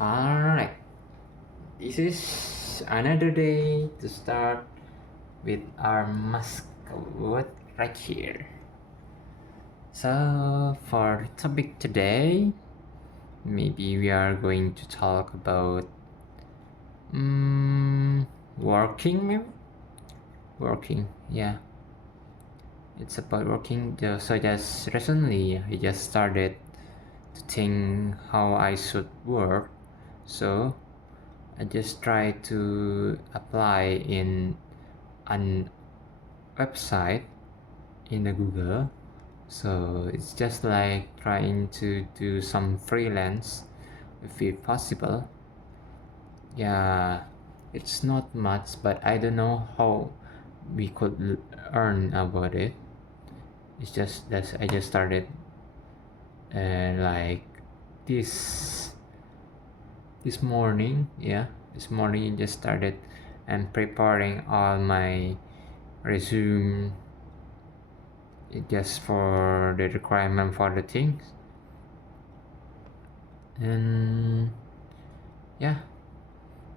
Alright, this is another day to start with our mascot right here. So, for the topic today, maybe we are going to talk about working, maybe? Working, yeah. It's about working. So, just recently, I just started to think how I should work. So, I just try to apply in an website in the Google. So it's just like trying to do some freelance if it possible. Yeah, it's not much, but I don't know how we could earn about it. It's just that I just started like this this morning. Yeah, this morning I just started and preparing all my resume just for the requirement for the things. And yeah,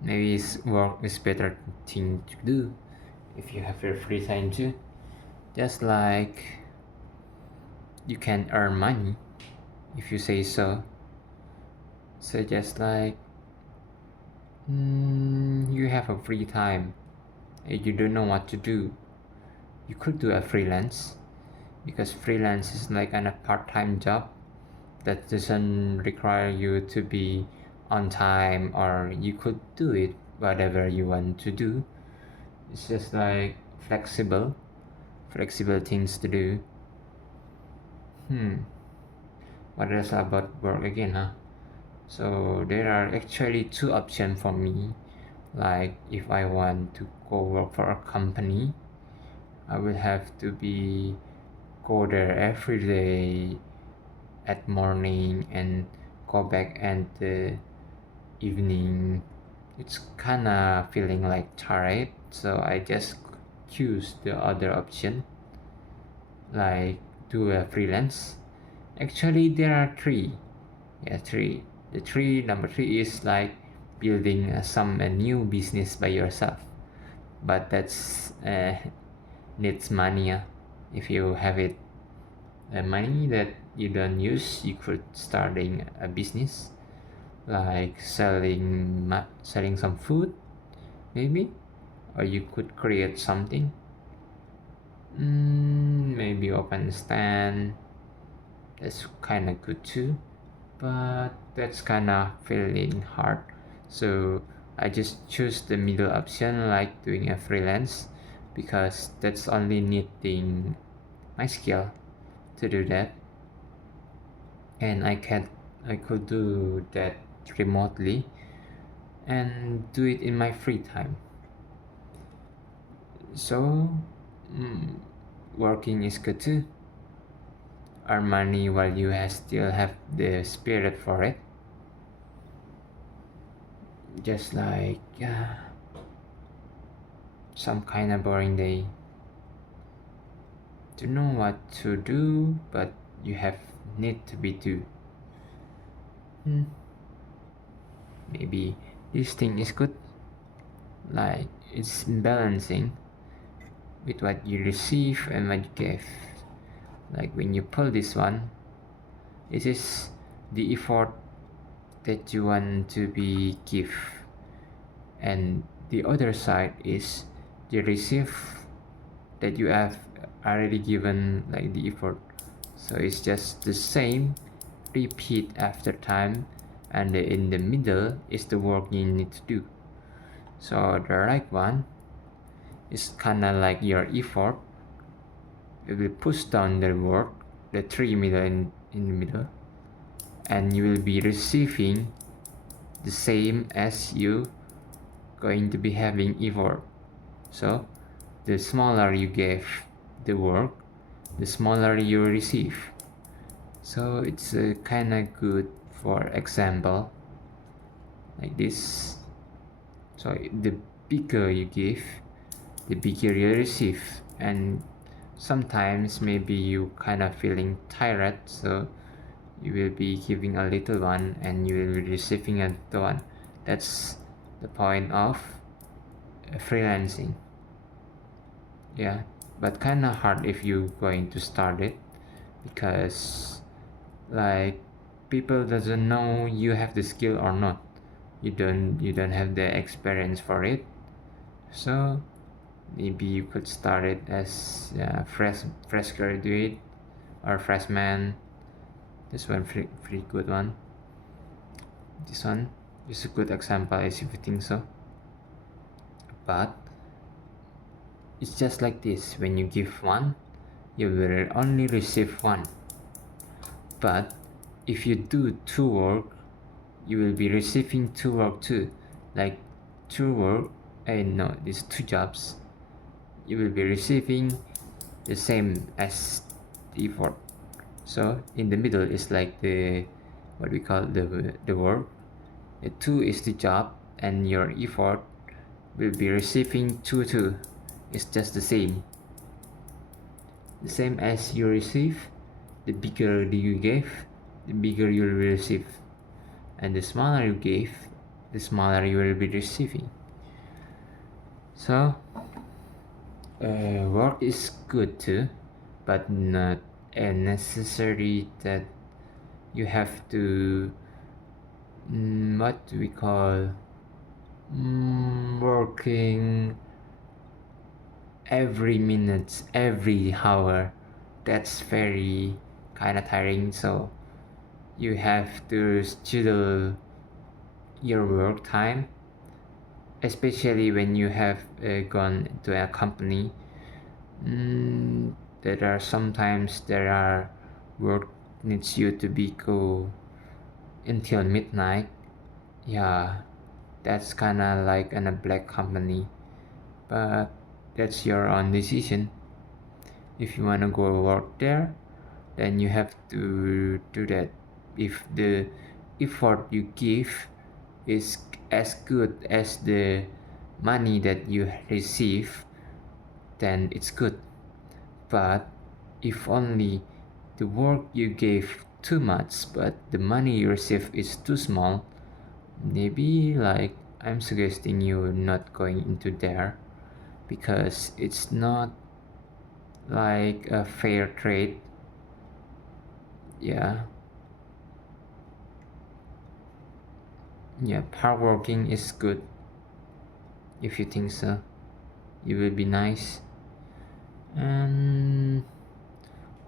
maybe work is better thing to do if you have your free time too. Just like you can earn money if you say so. So just like you have a free time and you don't know what to do, you could do a freelance, because freelance is like a part-time job that doesn't require you to be on time, or you could do it whatever you want to do. It's just like flexible things to do. What else about work again, huh? So there are actually two options for me. Like if I want to go work for a company, I will have to be go there every day at morning and go back at the evening. It's kinda feeling like tired, so I just choose the other option, like do a freelance. Actually, there are three. Yeah, three. The number three is like building a new business by yourself, but that's needs money. If you have it, money that you don't use, you could starting a business like selling some food, maybe, or you could create something. Maybe open a stand. That's kind of good too, but that's kind of feeling hard. So I just choose the middle option, like doing a freelance, because that's only needing my skill to do that, and I could do that remotely and do it in my free time. So mm, working is good too. Earn money while you still have the spirit for it. Just like some kind of boring day. To know what to do, but you have need to be do. Maybe this thing is good. Like it's balancing with what you receive and what you give. Like when you pull this one, it is the effort that you want to be give, and the other side is the receive that you have already given, like the effort. So it's just the same, repeat after time, and in the middle is the work you need to do. So the right one is kind of like your effort. It will push down the work, the three middle in the middle, and you will be receiving the same as you going to be having effort. So the smaller you give the work, the smaller you receive. So it's kind of good. For example, like this. So the bigger you give, the bigger you receive, and sometimes maybe you kind of feeling tired, so you will be giving a little one and you will be receiving a little one. That's the point of freelancing. Yeah, but kind of hard if you going to start it, because like people doesn't know you have the skill or not. You don't have the experience for it. So maybe you could start it as a fresh graduate or freshman. This one pretty good one. This one is a good example as if you think so. But it's just like this: when you give one, you will only receive one. But if you do two work, you will be receiving two work too. Like two work, no, these two jobs, you will be receiving the same as the effort. So in the middle is like the what we call the work. The two is the job, and your effort will be receiving two too. It's just the same. The same as you receive, the bigger you give, the bigger you will receive. And the smaller you give, the smaller you will be receiving. So work is good too, but not necessary that you have to what we call working every minute, every hour. That's very kind of tiring. So you have to schedule your work time, especially when you have gone to a company. There are work needs you to be go until midnight. Yeah, that's kind of like in a black company, but that's your own decision. If you want to go work there, then you have to do that. If the effort you give is as good as the money that you receive, then it's good. But if only the work you gave too much but the money you receive is too small, maybe like I'm suggesting you not going into there, because it's not like a fair trade. Yeah, hard working is good. If you think so, it will be nice. And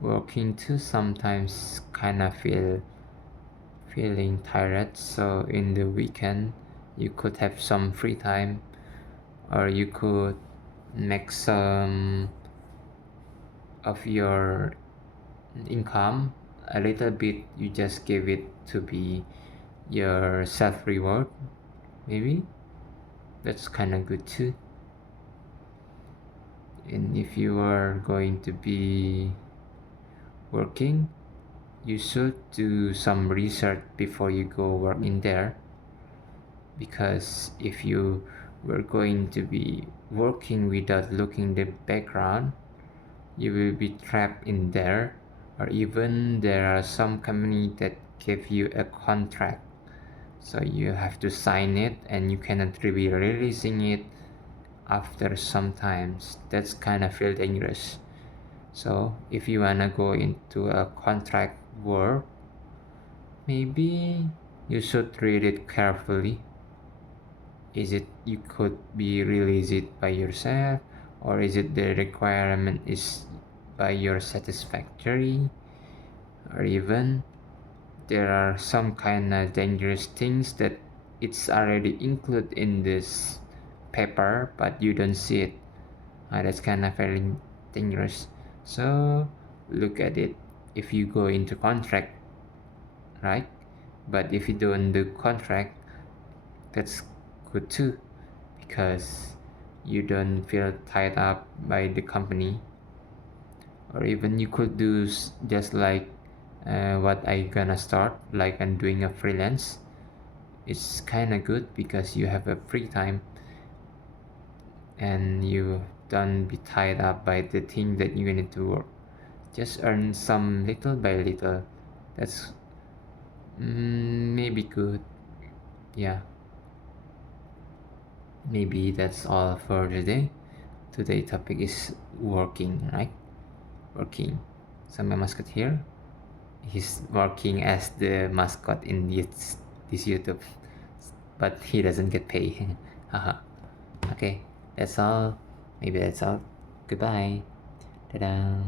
working too sometimes kind of feeling tired, so in the weekend you could have some free time, or you could make some of your income a little bit, you just give it to be your self reward. Maybe that's kind of good too. And if you are going to be working, you should do some research before you go work in there, because if you were going to be working without looking the background, you will be trapped in there. Or even there are some company that give you a contract, so you have to sign it and you cannot be releasing it after some times. That's kind of feel dangerous. So if you wanna go into a contract work, maybe you should read it carefully. Is it you could be release it by yourself, or is it the requirement is by your satisfactory, or even there are some kind of dangerous things that it's already included in this paper but you don't see it. That's kind of very dangerous. So look at it if you go into contract, right? But if you don't do contract, that's good too, because you don't feel tied up by the company. Or even you could do just like what I gonna start, like I'm doing a freelance. It's kind of good because you have a free time and you don't be tied up by the thing that you need to work. Just earn some little by little. That's Maybe good. Yeah, maybe that's all for today. Today topic is working, right? Working. So my mascot here, he's working as the mascot in this YouTube, but he doesn't get paid. Haha. Okay, that's all. Maybe that's all. Goodbye. Ta-da.